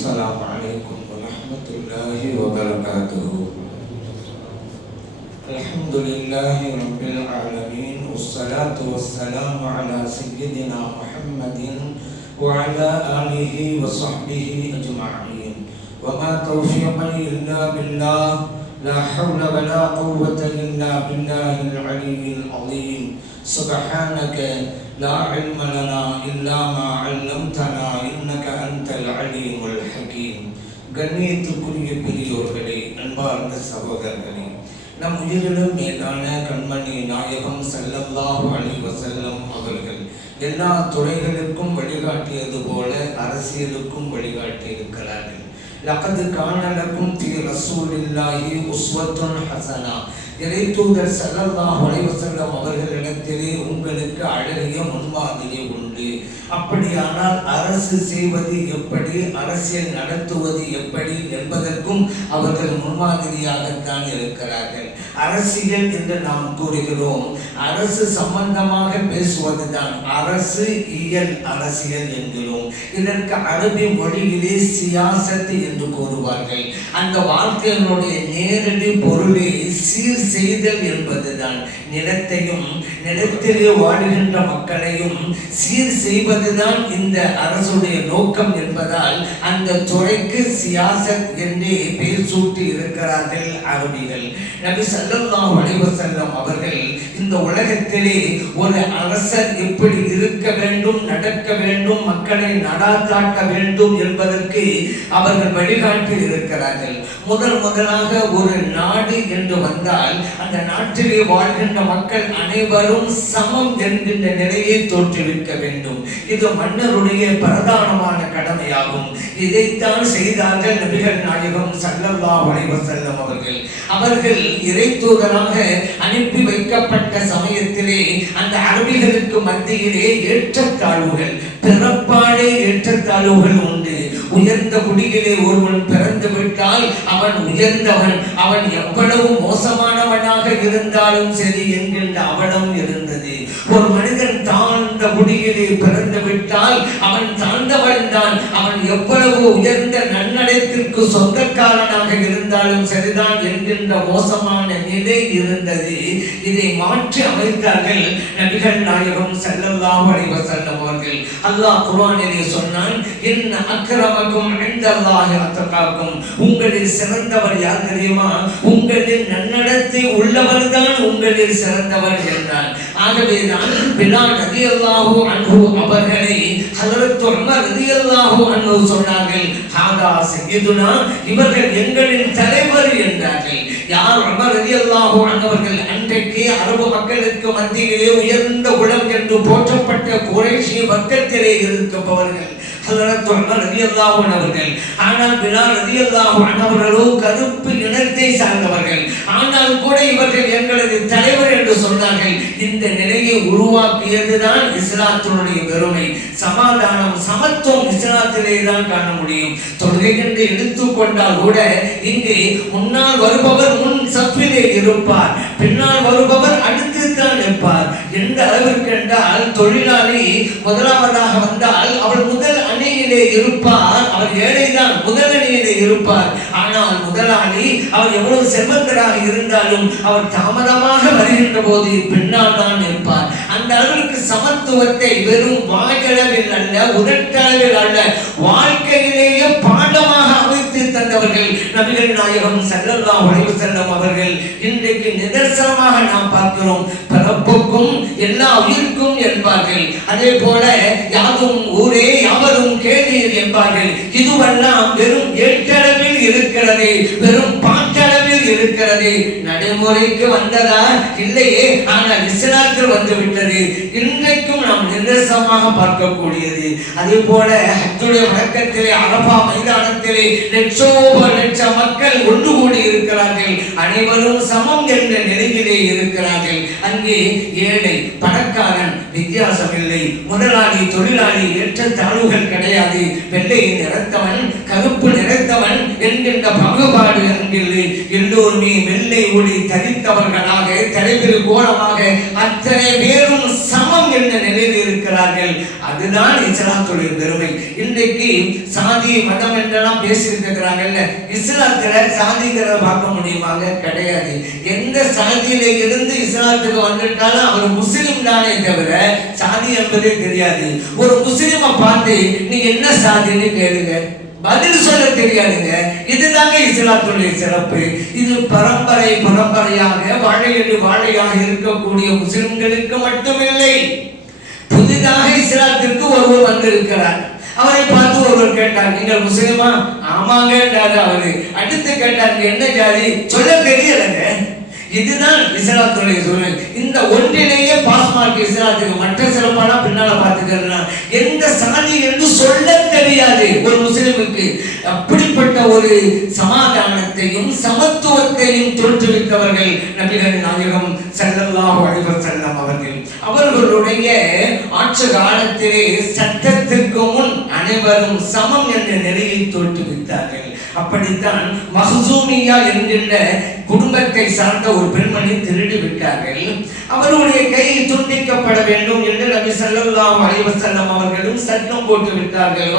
السلام عليكم ورحمة الله وبركاته. الحمد لله رب العالمين والصلاة والسلام على سيدنا محمد وعلى آله وصحبه أجمعين وما توفيقي إلا بالله لا حول ولا قوة إلا بالله العلي العظيم سبحانك لا علم لنا إلا ما علمتنا إنك أنت العليم الحكيم. கண்ணியத்துக்குரிய பெரியோர்களே, அன்பார்ந்த சகோதரர்களே, நம் உயிரிலும் மேலான கண்மணி நாயகம் ஸல்லல்லாஹு அலைஹி வஸல்லம் அவர்கள் எல்லா துறைகளுக்கும் வழிகாட்டியது போல அரசியலுக்கும் வழிகாட்டி இருக்கிறார்கள். லகத் கான லக்கும் ஃபீ ரசூலில்லாஹி உஸ்வத்துன் ஹஸனா. இறைத்தூதர் ஸல்லல்லாஹு அலைஹி வஸல்லம் அவர்களிடத்திலே உங்களுக்கு அழகிய முன்மாதிரி உண்டு. அப்படியானால் அரசு செய்வது எப்படி, அரசியல் நடத்துவது எப்படி என்பதற்கும் அவர்கள் முன்மாதிரியாகத்தான் இருக்கிறார்கள். அரசியல் என்று நாம் கூறுகிறோம், அரசு சம்பந்தமாக பேசுவதுதான் அரசு இயல் அரசியல் என்கிறோம். இதற்கு அரபி மொழியிலே சியாசத் என்று கூறுவார்கள். அந்த வார்த்தைகளுடைய நேரடி பொருளே சீர் செய்தல் என்பதுதான். நிலத்தையும் நிலத்திலே வாழுகின்ற மக்களையும் சீர் செய்வதுதான் இந்த அரசுடைய நோக்கம் என்பதால் அந்த துறைக்கு சியாசத் என்றே பெயர் சூட்டி இருக்கிறார்கள் அரபிகள். நபி ஸல்லல்லாஹு அலைஹி வஸல்லம் அவர்கள் இந்த உலகத்திலே ஒரு அரசர் எப்படி இருக்க வேண்டும், நடக்க வேண்டும், மக்களை நடாத்தாட்ட வேண்டும் என்பதற்கு அவர்கள் வழிகாட்டி இருக்கிறார்கள். முதலாக ஒரு நாடு என்று வந்தால் அந்த நாட்டிலே வாழ்கின்ற மக்கள் அனைவரும் சமம் என்கின்ற நிலையை தோற்றுவிக்க வேண்டும். இது மன்னருடைய பிரதானமான கடமையாகும். இதைத்தான் செய்தார்கள் நபிகள் நாயகம் ஸல்லல்லாஹு அலைஹி வஸல்லம் அவர்கள் இறைத்தூதராக அனுப்பி வைக்கப்பட்ட சமயத்திலே அந்த அரபிகளுக்கு மத்தியிலே ஏற்றத்தாழ்வுகள், பிறப்பாலே ஏற்றத்தாழ்வுகள் உண்டு. உயர்ந்த குடியிலே ஒருவன் பிறந்து விட்டால் அவன் உயர்ந்தவன், அவன் எவ்வளவு மோசமானவனாக இருந்தாலும் சரி என்கின்ற அவலம் இருந்தது. ஒரு மனிதன் தாழ்ந்த குடியிலே பிறந்து விட்டால் அவன் தாழ்ந்தவன் தான், அவன் எவ்வளவு உயர்ந்த நன்னடத்திற்கு சொந்தக்காரனாக இருந்தாலும் சரிதான் என்கின்ற மோசமான நிலை இருந்தது. இதை மாற்றி அமைத்தார்கள் நபிகள் நாயகம் ஸல்லல்லாஹு அலைஹி வஸல்லம் அவர்கள். அல்லாஹ் குர்ஆனிலே சொன்னான், இன்ன அக்ரமக்கும் இன்தல்லாஹி அத்காக்கும். உங்களில் சிறந்தவர் யார் தெரியுமா? உங்களில் நன்னடத்தை உள்ளவர் தான் உங்களில் சிறந்தவர் என்றார். ஆகவேதான் பிலால் ரலியல்லாஹு அன்ஹு அவர்களை ஹஜ்ரத் உமர் ரலியல்லாஹு அன்ஹு சொன்னார்கள், ஹாதா சய்யிதுனா, இவர்கள் எங்களின் தலைவர் என்றார்கள். யார்? உமர் ரலியல்லாஹு அன்ஹு அவர்கள். அன்றைக்கு அரபு மக்களுக்கு மத்தியிலே உயர்ந்த குலம் என்று போற்றப்பட்ட குறைஷி வர்க்கத்திலே இருப்பவர்கள் ஹஜ்ரத் உமர் ரலியல்லாஹு அன்ஹு அவர்கள். ஆனால் பிலால் ரலியல்லாஹு அன்ஹு அவர்களோ கருப்பு இனத்தை சார்ந்தவர்கள். ஆனால் கூட இவர்கள் எங்களது தலைவர் என்று சொன்னார்கள். இந்த நிலையை உருவாக்கியதுதான் இஸ்லாத்தினுடைய பெருமை. சமாதானம், சமத்துவம் இஸ்லாத்திலே தான் காண முடியும். தொழுகை என்று எடுத்துக்கொண்டால் கூட இங்கே முன்னால் வருபவர் முன் சப்பிலே இருப்பார், பின்னால் வருபவர் அடுத்து தான் இருப்பார். எந்த அளவிற்கு என்றால் தொழிலாளி முதலாவதாக வந்தால் அவர் முதல் அணியிலே இருப்பார், அவர் ஏழைதான், முதல் அணியிலே இருப்பார். ஆனால் முதலாளி அவர் எவ்வளவு செல்வந்தராக இருந்தாலும் அவர் தாமதமாக வருகின்ற போது பின்னால் தான் இருப்பார். அந்த அளவிற்கு சமத்துவத்தை வெறும் வாயளவில் அல்ல, உதட்டளவில் அல்ல, வாழ்க்கையிலேயே பாடமாக அமைத்து தந்தவர்கள் நபிகள் நாயகம் ஸல்லல்லாஹு அலைஹி வஸல்லம் அவர்கள். இன்றைக்கு நிதர்சனமாக நாம் பார்க்கிறோம், பிறப்புக்கும் எல்லா உயிருக்கும் என்பார்கள். அதே போல யாதும் ஊரே யாவரும் கேளீர் என்பார்கள். இதுவெல்லாம் வெறும் ஏற்றளவில் இருக்கிறது, வெறும் பாட்டளவில் இருக்கிறது. நடைமுறைக்கு வந்ததா? இல்லையே. ஆனால் இஸ்லாத்தில் வந்துவிட்டது. இன்றைக்கும் நாம் நிதர்சனமாக பார்க்கக்கூடியது. அதே போல ஹஜ்ஜுடைய வணக்கத்திலே அரபா மைதானத்திலே லட்ச மக்கள் ஒன்று கூடி இருக்கிறார்கள். அனைவரும் சமம் என்ற நிலையிலே இருக்கிறார்கள். அங்கே ஏழை பணக்காரன் வித்தியாசம் இல்லை, முதலாளி தொழிலாளி ஏற்றத்தாழ்வுகள் கிடையாது. வெள்ளை நிறத்தவன் கருப்பு நிறத்தவன் என்ற என்கின்ற பாகுபாடு என்கிறது. எல்லோருமே வெள்ளை ஒளி தரித்தவர்களாக தலைவில் கோலமாக அத்தனை பேரும் சமம் என்ற நிலையில் இருக்கிறார்கள். அதுதான் இஸ்லாத்துடைய பெருமை. இன்றைக்கு சாதி மதம் என்றெல்லாம் பேசியிருக்கிறாங்கல்ல, இஸ்லாத்துல சாதிங்கிறத பார்க்க முடியுமாங்க? கிடையாது. எந்த சாதியில இருந்து இஸ்லாத்துக்கு வந்துட்டாலும் அவர் முஸ்லிம் தானே தவிர சாதி என்பதே தெரியாது. ஒரு முஸ்லிமை பார்த்து நீ என்ன சாதின்னு கேளுங்க, பதில் சொல்ல தெரியாதுங்க. இதுதாங்க இஸ்லாத்துடைய சிறப்பு. இது பரம்பரையாக வாழையாக இருக்கக்கூடிய முஸ்லிம்களுக்கு மட்டுமில்லை, புதிதாக இஸ்லாத்திற்கு ஒருவர் வந்திருக்கிறார். அவரை பார்த்து ஒருவர் கேட்டார், நீங்கள் முஸ்லிமா? ஆமாங்க என்றாரு அவரு. அடுத்து கேட்டார், என்ன ஜாதி? சொல்ல தெரியலங்க. இதுதான் இஸ்லாத்துடைய சூழல். இந்த ஒன்றிலேயே பாஸ் மார்க் இஸ்லாத்துக்கு. மற்ற சிறப்பான பின்னால பார்த்துக்கிறேன். எந்த சாதி என்று சொல்ல தெரியாது ஒரு முஸ்லிமுக்கு. அப்படிப்பட்ட ஒரு சமாதானத்தையும் சமத்துவத்தையும் தோற்றுவித்தவர்கள் நபிகள் நாயகம் ஸல்லல்லாஹு அலைஹி வஸல்லம் அவர்கள். அவர்களுடைய ஆட்சி காலத்திலே சட்டத்திற்கு முன் அனைவரும் சமம் என்ற நிலையை தோற்றுவித்தார்கள். அப்படித்தான் மஹ்சூமியா என்கின்ற குடும்பத்தை சார்ந்த ஒரு பெண்மணி திருடி விட்டார்கள். அவருடைய கை துண்டிக்கப்பட வேண்டும் என்று நபி ஸல்லல்லாஹு அலைஹி வஸல்லம் அவர்களும் சட்டம் போட்டு விட்டார்கள்.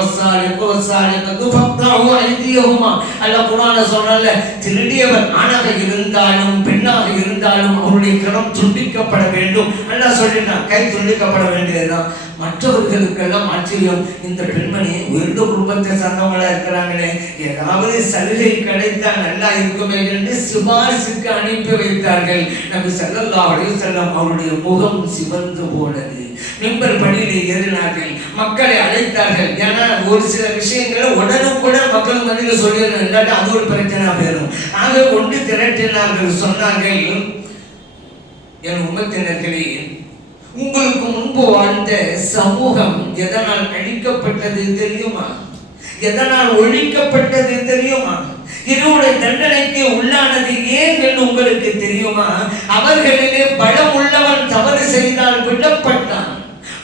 அல்லாஹ் குர்ஆன்ல சொல்றான்ல, திருடியவர் ஆணாக இருந்தாலும் பெண்ணாக இருந்தாலும் அவருடைய கரம் துண்டிக்கப்பட வேண்டும். அல்லாஹ் சொல்லிட்டான், கை துண்டிக்கப்பட வேண்டியதுதான். மற்றவர்களுக்கெல்லாம் ஆச்சரியம், இந்த பெண்மணி உயர்ந்த குடும்பத்தை சார்ந்தவங்களா இருக்கிறாங்களே, ஏதாவது சலுகை கிடைத்தால் நல்லா இருக்குமே என்று சிபாரிசுக்கு அனுப்பி வைத்தார்கள். நபி ஸல்லல்லாஹு அலைஹி வஸல்லம் அவருடைய முகம் சிவந்து போனது. மிம்பர் படியிலே ஏறினார்கள், மக்களை அழைத்தார்கள். ஏன்னா ஒரு சில விஷயங்களை உடனுக்குடன் மக்கள் மத்தியில் சொல்லிடணும், இல்லாட்டி அது ஒரு பிரச்சனை போயிடும். ஆக கொண்டு திரட்டினார்கள். சொன்னார்கள், என் உம்மத்தினர்களே, உங்களுக்கு முன்பு வாழ்ந்த சமூகம் எதனால் அழிக்கப்பட்டது தெரியுமா? எதனால் ஒழிக்கப்பட்டது தெரியுமா? இருவுடைய தண்டனைக்கு உள்ளானது ஏன் என்று உங்களுக்கு தெரியுமா? அவர்களிலே பலம் உள்ளவன் தவறு செய்தால் விடப்பட்டான்,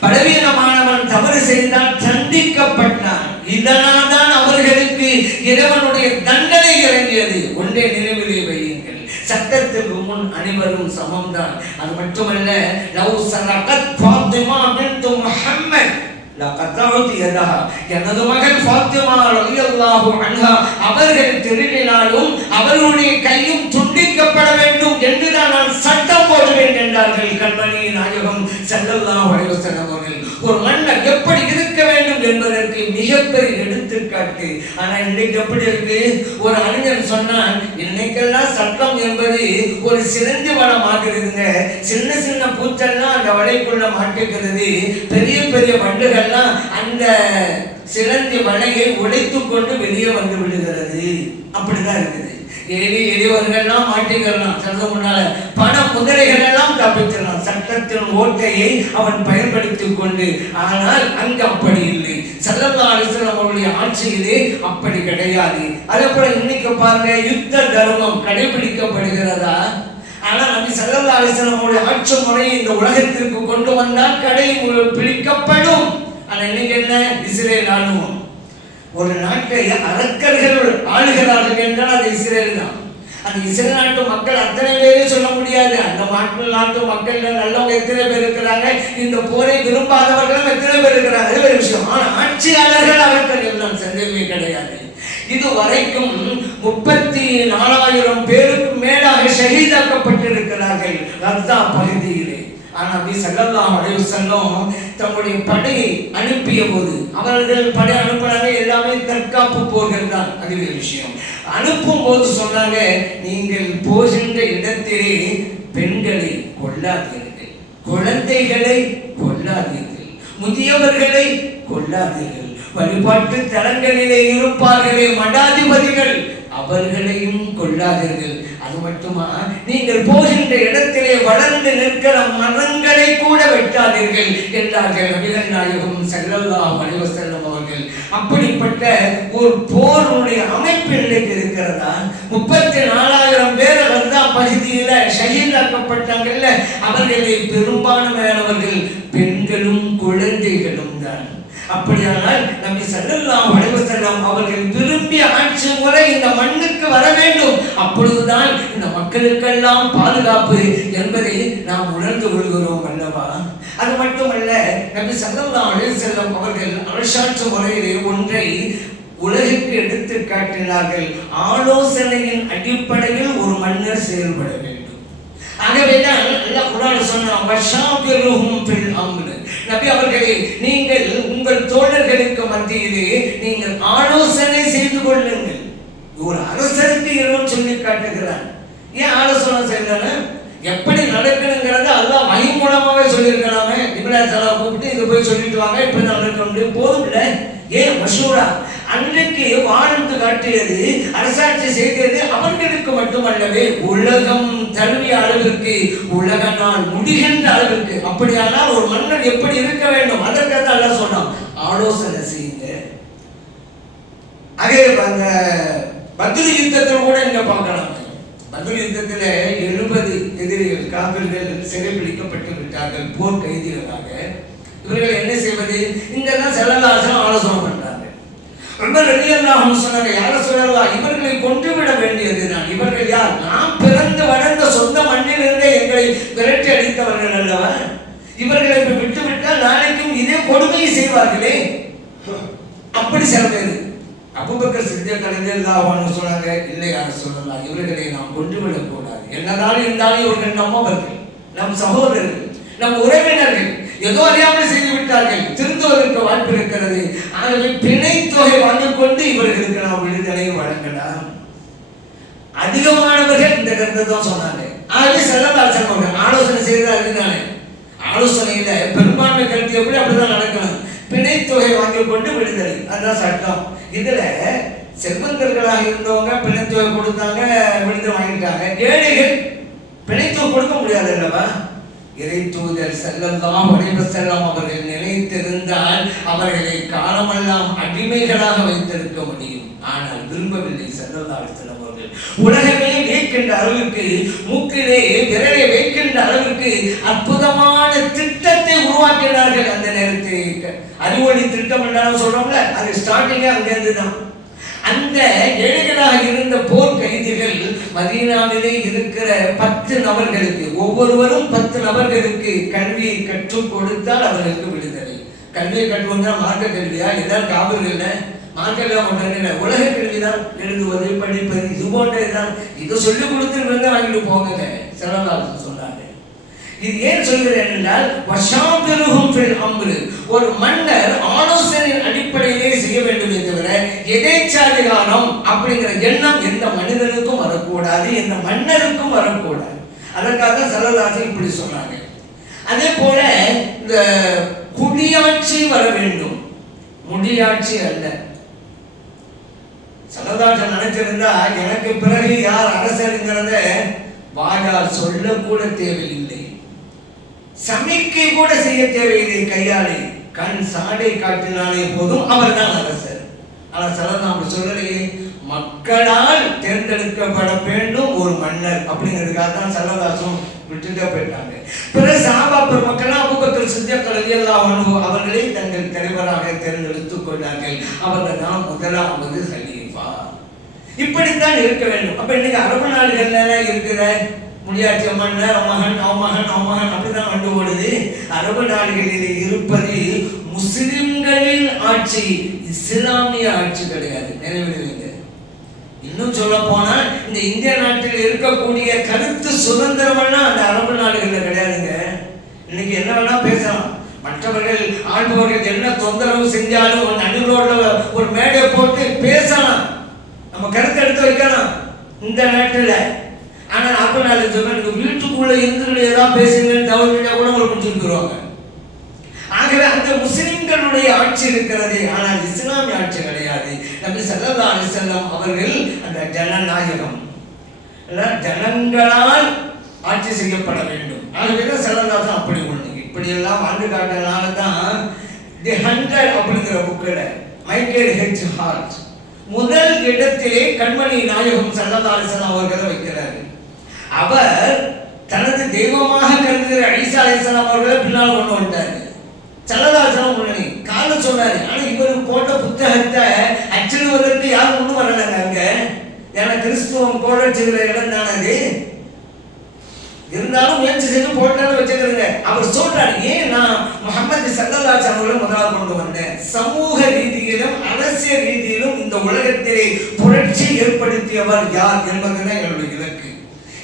பலவீனமானவன் தவறு செய்தால் தண்டிக்கப்பட்டான். இதனால் தான் அவர்களுக்கு இறைவனுடைய தண்டனை இறங்கியது. ஒன்றே நினைவிலே வையுங்கள், சட்டத்திற்கு முன் அனைவரும் சமம்தான். அது மட்டுமல்ல, லவ் சரகத் ஃபாத்திமா பின்த் முஹம்மத் லகதஅத் யதஹா, எனது மகள் ஃபாத்திமா ரலியல்லாஹு அன்ஹா அவர்கள் திருடினாலும் அவர்களுடைய கையும் துண்டிக்கப்பட வேண்டும் என்று நான் சட்டம் போடுவேன் என்றார்கள் கண்மணி நாயகம் ஸல்லல்லாஹு அலைஹி வஸல்லம் அவர்கள். ஒரு மன்னர் எப்படி இருக்க வேண்டும் என்பதற்கு மிகப்பெரிய எடுத்துக்காட்டு. ஆனா இன்னைக்கு எப்படி இருக்கு? ஒரு அறிஞர் சொன்னான், இன்னைக்கெல்லாம் சட்டம் என்பது ஒரு சிறந்த வலை மாத்திருங்க. சின்ன சின்ன பூச்செல்லாம் அந்த வலைக்குள்ள மாட்டிக்கிறது, பெரிய பெரிய வண்டுகள்லாம் அந்த சிறந்த வலையை உடைத்து கொண்டு வெளியே வந்து விடுகிறது. அப்படிதான் இருக்குது. எளியவர்கள்லாம் மாட்டிக்கலாம், சொல்ல முன்னால பண முதலைகள் எல்லாம் தப்பிச்சிடலாம் சட்டத்தின் ஓட்டையை அவன் பயன்படுத்திக் கொண்டு. ஆனால் அங்கு அப்படி இல்லை. ஸல்லல்லாஹு அலைஹி வஸல்லம் அவருடைய ஆட்சியிலே அப்படி கிடையாது. அதே போல இன்னைக்கு பாருங்க, யுத்த தர்மம் கடைபிடிக்கப்படுகிறதா? ஆனா நபி ஸல்லல்லாஹு அலைஹி வஸல்லம் அவருடைய ஆட்சி முறையை இந்த உலகத்திற்கு கொண்டு வந்தால் கடை பிடிக்கப்படும். ஆனா இன்னைக்கு என்ன? இஸ்ரேல் ஆளுவோம். ஒரு நாட்டை அரக்கர்கள் ஆளுகிறார்கள் என்றால் அது இஸ்ரேல் தான். அந்த இஸ்ரேல் நாட்டு மக்கள் அத்தனை பேரே சொல்ல முடியாது. அந்த நாட்டு மக்கள் நல்லவங்க எத்தனை பேர் இருக்கிறாங்க, இந்த போரை விரும்பாதவர்களும் எத்தனை பேர் இருக்கிறாங்க, அது ஒரு விஷயம். ஆனால் ஆட்சியாளர்கள் அவர்கள் தான், சந்தேகமே கிடையாது. இது வரைக்கும் 34,000 பேருக்கு மேலாக ஷஹீதாக்கப்பட்டிருக்கிறார்கள் கஸா பகுதியிலே. ஆனால் நபி ஸல்லல்லாஹு அலைஹி வஸல்லம் தம்முடைய படையை அனுப்பிய போது, அவர்கள் படை அனுப்புனாங்க, எல்லாமே தற்காப்பு போர்கள் தான், அது ஒரு விஷயம். அனுப்பும் போது சொன்னாங்க, நீங்கள் போகின்ற இடத்திலே பெண்களை கொல்லாதீர்கள், குழந்தைகளை கொல்லாதீர்கள், முதியவர்களை கொல்லாதீர்கள், வழிபாட்டு தலங்களிலே இருப்பார்களே மடாதிபதிகள், அவர்களையும் கொல்லாதீர்கள். அது மட்டுமா, நீங்கள் போகின்ற இடத்திலே வளர்ந்து நிற்கிற மரங்களை கூட வெட்டாதீர்கள் என்றார்கள் நபிகள் நாயகம் ஸல்லல்லாஹு அலைஹி வஸல்லம் அவர்கள். அப்படிப்பட்ட ஒரு போருடைய அமைப்பு இன்றைக்கு இருக்கிறதா? 34,000 பேர் கஸா பகுதியில ஷஹீதாக்கப்பட்டாங்கல்ல, அவர்களை பெரும்பான்மையானவர்கள் பெண்களும் குழந்தைகளும் தான். அப்படியானால் நபி ஸல்லல்லாஹு அலைஹி வஸல்லம் அவர்கள் விரும்பிய ஆட்சி முறை இந்த மண்ணுக்கு வர வேண்டும். அப்பொழுதுதான் இந்த மக்களுக்கெல்லாம் பாதுகாப்பு என்பதை நாம் உணர்ந்து கொள்கிறோம் அல்லவா? அது மட்டுமல்ல, நபி ஸல்லல்லாஹு அலைஹி வஸல்லம் அவர்கள் அரசாட்சி முறையிலே ஒன்றை உலகிற்கு எடுத்து காட்டினார்கள். ஆலோசனையின் அடிப்படையில் ஒரு மன்னர் செயல்பட வேண்டும். ஆகவேதான் அல்லாஹ் குர்ஆனில் சொன்னான், வஷாபிருஹும் ஃபில் அம்ர். நபி அவர்களே, நீங்கள் உங்கள் தோழர்களுக்கு மத்தியிலே நீங்கள் ஆலோசனை செய்து கொள்ளுங்கள். ஒரு அரசருக்கு இறைவன் சொல்லி காட்டுகிறான். ஏன் ஆலோசனை செய்யணும்? எப்படி நடக்கணுங்கிறத அல்லாஹ் வஹி மூலமாவே சொல்லியிருக்கலாமே. இப்ராஹிம் ஸல்லல்லாஹு கூப்பிட்டு இதை போய் சொல்லிட்டு வாங்க, இப்படி நடக்க போதும் இல்லை. ஏன் மஷூரா அன்றைக்கு வாழ்ந்து காட்டியது, அரசாட்சி செய்தது அவர்களுக்கு மட்டுமல்லவே உலகம் தழுவிய அளவிற்கு, உலக நாள் முடிகின்ற அளவிற்கு. அப்படியானால் ஒரு மன்னர் எப்படி இருக்க வேண்டும் அதற்காக அல்லாஹ் சொன்னான், ஆலோசனை செய்யுங்க. அதே அந்த பத்ர் யுத்தத்தில் கூட இங்க பார்க்கலாம். பத்ர் யுத்தத்தில் 70 எதிரிகள் காபிர்கள் சிறைப்பிடிக்கப்பட்டு விட்டார்கள் போர் கைதிகளாக. இவர்கள் என்ன செய்வது? இங்கதான் ஸல்லல்லாஹு ஆலோசனை பண்றாங்க. உமர் ரலியல்லாஹு அன்ஹு சொன்னாங்க, யா ரசூலல்லாஹ், இவர்களை கொன்றுவிட வேண்டியதுதான். இவர்கள் யார்? நாம் பிறந்து வளர்ந்த சொந்த மண்ணிலிருந்தே எங்களை விரட்டி அடித்தவர்கள் அல்லவா? இவர்களை விட்டுவிட்டால் நாளைக்கும் இதே கொடுமையை செய்வார்களே. அப்படி சில பேர் அபூபக்கர் சித்திக் ரலியல்லாஹு அன்ஹு சொன்னாங்க, இல்லை யா ரசூலல்லாஹ், இவர்களை நாம் கொன்றுவிடக் கூடாது. என்னதான் இருந்தாலும் இவர்கள் நம்மவர்கள், நம் சகோதரர்கள், நம் உறவினர்கள். ஏதோ அறியாமல் செய்து விட்டார்கள், திருந்துவதற்கு வாய்ப்பு இருக்கிறது. ஆகவே பிணை தொகை வாங்கிக் கொண்டு இவர்களுக்கு நாம் விடுதலை வழங்கலாம். அதிகமானவர்கள் இந்த கருத்தை தான் சொன்னாங்க. ஆகவே ஸல்லல்லாஹு ஆலோசனை செய்தார்கள். ஆலோசனையில பெரும்பான்மை கருத்து எப்படி அப்படிதான் நடக்கணும். பிணை தொகை வாங்கிக் கொண்டு விடுதலை, அதுதான் சட்டம். இதுல செல்வந்தர்களாக இருந்தவங்க பிணை தொகை கொடுத்தாங்க, விடுதலை வாங்கிட்டாங்க. ஏழைகள் பிணை தொகை கொடுக்க முடியாது அல்லவா? இறை தூதர் ஸல்லல்லாஹு அலைஹி வஸல்லம் அவர்கள் நினைத்திருந்தால் அவர்களை காலமெல்லாம் அடிமைகளாக வைத்திருக்க முடியும். ஆனால் விரும்பவில்லை ஸல்லல்லாஹு அலைஹி வஸல்லம் அவர்கள். உலகமே வைக்கின்ற அளவிற்கு, மூக்கிலே விரலை வைக்கின்ற அளவிற்கு அற்புதமான திட்டத்தை உருவாக்கினார்கள். அந்த நேரத்தில் அறிவொளி திட்டம் என்றாலும் சொல்றோம்ல, அது ஸ்டார்டிங்கே அங்கிருந்து தான். அந்த ஏழைகளாக இருந்த போர் கைதிகள் மதீனாவிலே இருக்கிற 10 நபர்களுக்கு, ஒவ்வொருவரும் 10 நபர்களுக்கு கல்வியை கற்றுக் கொடுத்தால் அவர்களுக்கு விடுதலை. கல்வியை கற்றுவதா மார்க்க கல்வியா? எல்லாம் காவல்கள் மார்க்கெல்லாம் ஒன்றாங்க, உலக கல்விதான். எழுதுவது, படிப்பது, இது போன்றதுதான். இதை சொல்லிக் கொடுத்து வாங்கிட்டு போங்க ஸல்லல்லாஹு சொன்னாங்க. இது ஏன் சொல்கிறேன் என்றால், வஷாபிருஹும் ஃபில் அம்ர், ஒரு மன்னர் ஆலோசனையின் அடிப்படையிலே செய்ய வேண்டுமே தவிர எதேச்சாதிகாரம் அப்படிங்கிற எண்ணம் எந்த மனிதனுக்கும் வரக்கூடாது, எந்த மன்னருக்கும் வரக்கூடாது. அதற்காக ஸல்லல்லாஹு இப்படி சொன்னாங்க. அதே போல இந்த குடியாட்சி வர வேண்டும், முடியாட்சி அல்ல. ஸல்லல்லாஹு நினைச்சிருந்தா எனக்கு பிறகு யார் அரசருங்கிறத வாயால் சொல்ல கூட தேவையில்லை, சமிக்கை கூட செய்ய தேவையில்லை. கையாளை கண் சாடை காட்டினாலே போதும், அவர் தான் அரசர். ஆனால் ஸல்லல்லாஹு அப்படி சொல்லலையே. மக்களால் தேர்ந்தெடுக்கப்பட வேண்டும் ஒரு மன்னர் அப்படிங்கிறதுக்காக தான் ஸல்லல்லாஹு விட்டுட்டே போயிட்டாங்க. பிறகு சஹாபா பெருமக்கள் அபூபக்கர் சித்திக் ரலியல்லாஹு அன்ஹு அவர்களை தங்கள் தலைவராக தேர்ந்தெடுத்துக் கொண்டார்கள். அவர்கள் தான் முதலாவது ஹலீஃபா. இப்படித்தான் இருக்க வேண்டும். அப்ப இன்னைக்கு அரபு நாடுகள்ல இருக்கிற முடியாட்சி மன்னர் மகன் அவமகன் அவமகன் அப்படிதான் கண்டு ஓடுது. அரபு நாடுகளில் இருப்பது முஸ்லிம்களின் ஆட்சி, இஸ்லாமிய ஆட்சி கிடையாது. நினைவிடுவீங்க. இன்னும் சொல்ல போனா இந்த இந்திய நாட்டில் இருக்கக்கூடிய கருத்து சுதந்திரம் அந்த அரபு நாடுகள்ல கிடையாதுங்க. இன்னைக்கு என்ன வேணா பேசலாம். மற்றவர்கள் ஆள்பவர்கள் என்ன தொந்தரவு செஞ்சாலும் நடுரோட ஒரு மேடை போட்டு பேசலாம், நம்ம கருத்து எடுத்து வைக்கலாம் இந்த நாட்டில். ஆனா அரபு நாடு சொன்னா வீட்டுக்குள்ள இருந்து ஏதாவது பேசுங்கன்னு தவறு கூட ஒரு பிடிச்சிருக்கிறாங்க. ஆகவே அந்த முஸ்லிம்களுடைய ஆட்சி இருக்கிறது, ஆனால் இஸ்லாமிய ஆட்சி கிடையாது. நபி ஸல்லல்லாஹு அலைஹி வஸல்லம் அவர்கள் அந்த ஜனநாயகம், ஜனங்களால் ஆட்சி செய்யப்பட வேண்டும். ஆகவே ஸல்லல்லாஹு அப்படி ஒண்ணு இப்படி எல்லாம் வாழ்ந்து காட்டினால தான் தி 100 அப்படிங்கிற புக்கில் மைக்கேல் ஹெச் ஹார்ட் முதல் இடத்திலே கண்மணி நாயகம் ஸல்லல்லாஹு அலைஹி வஸல்லம் அவர்களை வைக்கிறார். அவர் தனது தெய்வமாக கருதுகிற ஈசா அலைஹிஸ்ஸலாம் அவர்களை பின்னால் கொண்டு வந்துட்டார். ஸல்லல்லாஹு அலைஹி வஸல்லம் முன்னணி காரணம் சொன்னாரு. ஆனா இவர் போட்ட புத்தகத்தை அச்சிடுவதற்கு யாரும் ஒன்றும் வரலைங்க. அங்க ஏன்னா கிறிஸ்துவம் கோலச்சுகிற இடம் தானே அது. இருந்தாலும் முயற்சி செய்து போட்டாலும் வச்சுக்கிறேங்க. அவர் சொல்றாரு, ஏன் நான் முஹம்மது ஸல்லல்லாஹு அலைஹி வஸல்லம் முதலாக கொண்டு வந்தேன். சமூக ரீதியிலும் அரசியல் ரீதியிலும் இந்த உலகத்திலே புரட்சி ஏற்படுத்தியவர் யார் என்பதுதான் என்னுடைய இலக்கு.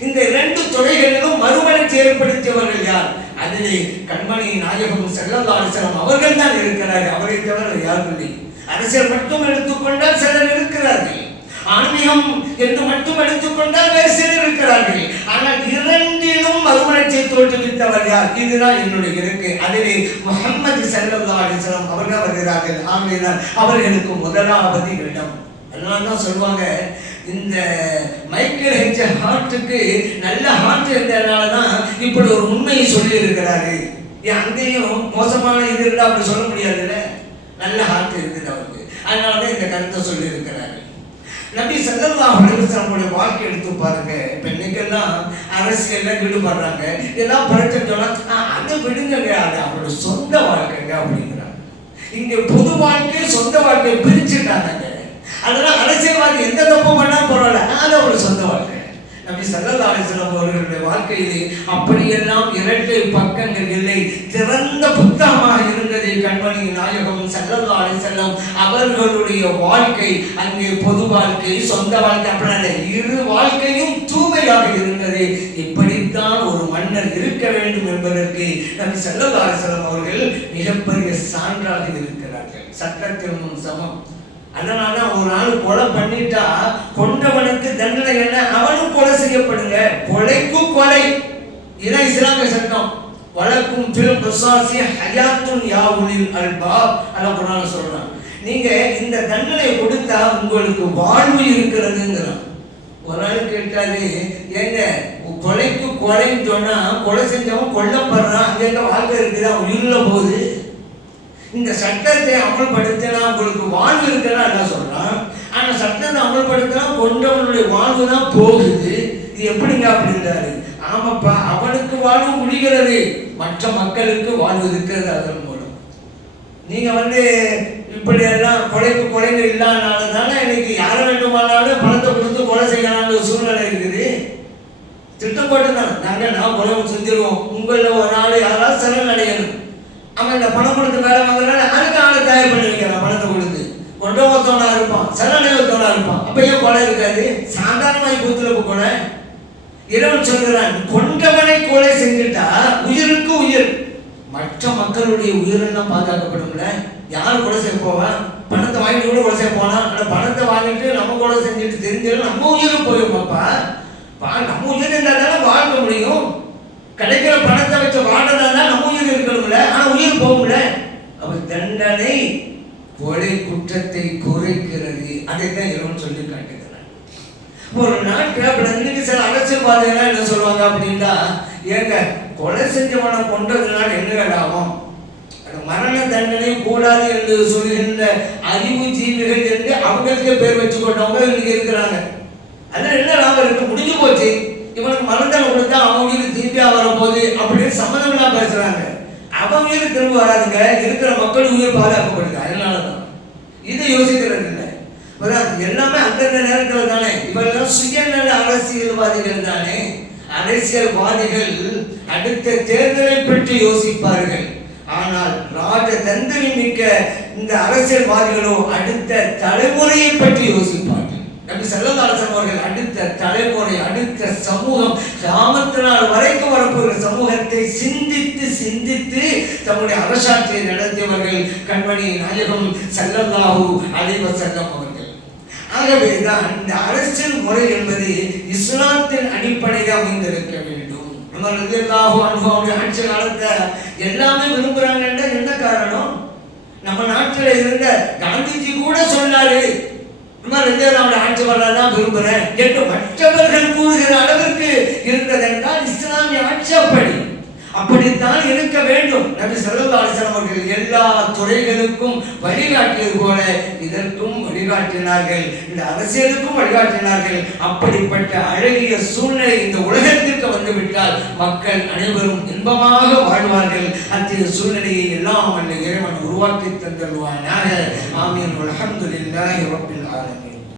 இந்த 2 துறைகளிலும் மறுமலர்ச்சி ஏற்படுத்தியவர்கள் யார்? அதிலே கண்மணி நாயகம் ஸல்லல்லாஹு அலைஹி வஸல்லம் அவர்கள் தான் இருக்கிறார்கள். அவரை தவிர யாரும் இல்லை. அரசியல் மட்டும் எடுத்துக்கொண்டால் சிலர் இருக்கிறார்கள். ஆன்மீகம் என்று மட்டும் எடுத்துக்கொண்டால் வேறு சிலர் இருக்கிறார்கள். ஆனால் 2லும் மறுமலர்ச்சியை தோற்றுவித்தவர் யார்? இதுதான் என்னுடைய இருக்கு. அதிலே முஹம்மது ஸல்லல்லாஹு அலைஹி வஸல்லம் அவர்கள் வருகிறார்கள். ஆகையால் அவர்களுக்கு முதலாவது இடம். அதனால்தான் சொல்லுவாங்க, இந்த மைக்கேல் ஹெச் ஹார்ட்டுக்கு நல்ல ஹார்ட் இருந்ததுனால தான் இப்படி ஒரு உண்மையை சொல்லி இருக்கிறாரு. அங்கேயும் மோசமான இது இருந்தால் அப்படி சொல்ல முடியாதுல்ல. நல்ல ஹார்ட் இருக்குது அவருக்கு. அதனாலதான் இந்த கருத்தை சொல்லி இருக்கிறாரு. நபி ஸல்லல்லாஹு அலைஹி வஸல்லம் வாழ்க்கை எடுத்து பாருங்க. இப்ப இன்னைக்கெல்லாம் அரசியல்ல ஈடுபடுறாங்க. ஏதாவது பிரச்சனை சொன்னா அதை விடுங்க, அது அவரோட சொந்த வாழ்க்கைங்க அப்படிங்கிறாங்க. இங்க பொது வாழ்க்கை சொந்த வாழ்க்கையை பிரிச்சுட்டாங்க. அதெல்லாம் அரசியல்வாதி எந்த தப்பும் பண்ணா பரவாயில்ல, அது அவரோட சொந்த வாழ்க்கை. நபி ஸல்லல்லாஹு அலைஹி வஸல்லம் அவர்களுடைய வாழ்க்கையிலே அப்படியெல்லாம் 2 பக்கங்கள் இல்லை, திறந்த புத்தகமாக இருந்தது கண்மணி நாயகம் ஸல்லல்லாஹு அலைஹி வஸல்லம் அவர்களுடைய வாழ்க்கை. அங்கே பொது வாழ்க்கை சொந்த வாழ்க்கை அப்படின்னா இரு வாழ்க்கையும் தூய்மையாக இருந்தது. இப்படித்தான் ஒரு மன்னர் இருக்க வேண்டும் என்பதற்கு நபி ஸல்லல்லாஹு அலைஹி வஸல்லம் அவர்கள் மிகப்பெரிய சான்றாக இருக்கிறார்கள். சட்டத்தின் முன் சமம். அதனால ஒரு ஆள் கொலை பண்ணிட்டா கொண்டவனுக்கு தண்டனை என்ன? அவனும் கொலை செய்யப்படுங்க. கொலைக்கு கொலை, இதான் இஸ்லாமிய சட்டம். வழக்கும் ஃபில் கிஸாஸி ஹயாத்துன் யா உலில் அல்பாப் அல்லாஹ் குர்ஆன்ல சொல்றான். நீங்க இந்த தண்டனை கொடுத்தா உங்களுக்கு வாழ்வு இருக்கிறதுங்கிறான். ஒரு ஆள் கேட்டாரு, ஏங்க கொலைக்கு கொலைன்னு சொன்னா கொலை செஞ்சவன் கொல்லப்படுறான், அங்க எங்க வாழ்க்கை இருக்குதா? உயிரில போகுது. இந்த சட்டத்தை அமல்படுத்தினா உங்களுக்கு வாழ்வு இருக்குன்னா என்ன சொல்றான். ஆனா சட்டத்தை அமல்படுத்தினா கொண்டவனுடைய வாழ்வு தான் போகுது. இது எப்படிங்க அப்படின்றாரு. ஆமாப்பா, அவனுக்கு வாழ்வு முடிகிறது, மற்ற மக்களுக்கு வாழ்வு இருக்கிறது அதன் மூலம். நீங்க இப்படி எல்லாம் கொலைக்கு கொலைங்க இல்லாதனால தானே இன்னைக்கு யார வேண்டுமானாலும் பணத்தை கொடுத்து கொலை செய்யலாம்னு ஒரு சூழ்நிலை இருக்குது. திட்டம் போட்டுதான் நான் கொலை செஞ்சிருவோம், உங்களில் ஒரு ஆள் யாராவது சரணடையணும், அவன் இந்த பணம் கொடுத்து வேலை வாங்குறாங்க, அதுக்கு ஆளை தயார் பண்ணி வைக்கிறான். பணத்தை கொடுத்து கொண்டவத்தோனா இருப்பான், சரணடைவத்தோனா இருப்பான். அப்ப ஏன் கொலை இருக்காது? சாதாரணமாய் பூத்துல கொலை. இறைவன் சொல்கிறான், கொண்டவனை கொலை செஞ்சுட்டா உயிருக்கு உயிர், மற்ற மக்களுடைய உயிரெல்லாம் பாதுகாக்கப்படும்ல. யார் கொலை செய்ய போவான்? பணத்தை வாங்கிட்டு கூட கொலை செய்ய போனா, அந்த பணத்தை வாங்கிட்டு நம்ம கொலை செஞ்சுட்டு தெரிஞ்சாலும் நம்ம உயிருக்கு போயிருமாப்பா. நம்ம உயிர் இருந்தால் தானே வாழ்க்க முடியும். கிடைக்கிற பணத்தை வச்சு வாழ்றதா நம்ம உயிர் இருக்கணும்ல, ஆனா உயிர் போகும்ல. அவர் தண்டனை கொலை குற்றத்தை குறைக்கிறது. அதைத்தான் இறைவன் சொல்லி காட்டுகிறார். ஒரு நாட்டில் இன்னைக்கு சில அரசியல்வாதிகள் என்ன சொல்லுவாங்க அப்படின்னா, ஏங்க கொலை செஞ்சவனை கொன்றதுனால என்ன லாபம்? மரண தண்டனை கூடாது என்று சொல்கின்ற அறிவு ஜீவிகள் என்று அவங்களுக்கே பேர் வச்சு கொண்டவங்க இன்னைக்கு இருக்கிறாங்க. அதனால என்ன லாபம் இருக்கு? முடிஞ்சு போச்சு, இவனுக்கு மரணம் கொடுத்தா அவன் உயிர் திரும்பியா வரும்போது அப்படின்னு சம்மதம்லாம் பேசுறாங்க. அவன் உயிர் திரும்ப வராதுங்க, இருக்கிற மக்கள் உயிர் பாதுகாக்கப்படுது. அதனாலதான் இதை யோசிக்கிறது இல்லை. எல்லாமே அந்தந்த நேரத்தில் தானே. இவெல்லாம் சுயநல அரசியல்வாதிகள் தானே. அரசியல்வாதிகள் அடுத்த தேர்தலை பற்றி யோசிப்பார்கள். ஆனால் ராஜதந்திரி மிக்க இந்த அரசியல்வாதிகளோ அடுத்த தலைமுறையை பற்றி யோசிப்பார்கள். நபி ஸல்லல்லாஹு அலைஹி வஸல்லம் அவர்கள் அடுத்த தலைமுறை, அடுத்த சமூகம், கியாமத் நாள் வரைக்கும் வரப்போகிற சமூகத்தை சிந்தித்து சிந்தித்து தம்முடைய அரசாட்சியை நடத்தியவர்கள் கண்மணி நாயகம் ஸல்லல்லாஹு அலைஹி வஸல்லம் அவர்கள். ஆகவேதான் இந்த அரசியல் முறை என்பது இஸ்லாத்தின் அடிப்படையில் அமைந்திருக்க வேண்டும். நம்ம ரலியல்லாஹு அன்ஹு ஆட்சி காலத்தை எல்லாமே விரும்புறாங்கன்னா என்ன காரணம்? நம்ம நாட்டில் இருந்த காந்திஜி கூட சொன்னாரு, ஆட்சி வரதான் விரும்புறேன் என்று மற்றவர்கள் கூறுகிற அளவிற்கு இருந்ததென்றால் இஸ்லாமிய ஆட்சி அப்படித்தான் இருக்க வேண்டும். நபி ஸல்லல்லாஹு அலைஹி வஸல்லம் அவர்கள் எல்லா துறைகளுக்கும் வழிகாட்டியது போல இதற்கும் வழிகாட்டினார்கள், இந்த அரசியலுக்கும் வழிகாட்டினார்கள். அப்படிப்பட்ட அழகிய சூழ்நிலை இந்த உலகத்திற்கு வந்துவிட்டால் மக்கள் அனைவரும் இன்பமாக வாழ்வார்கள். அத்தகைய சூழ்நிலையை எல்லாம் வல்ல இறைவன் உருவாக்கி தந்தருவானாக. ஆமீன். அல்ஹம்துலில்லாஹி ரப்பில் ஆலமீன்.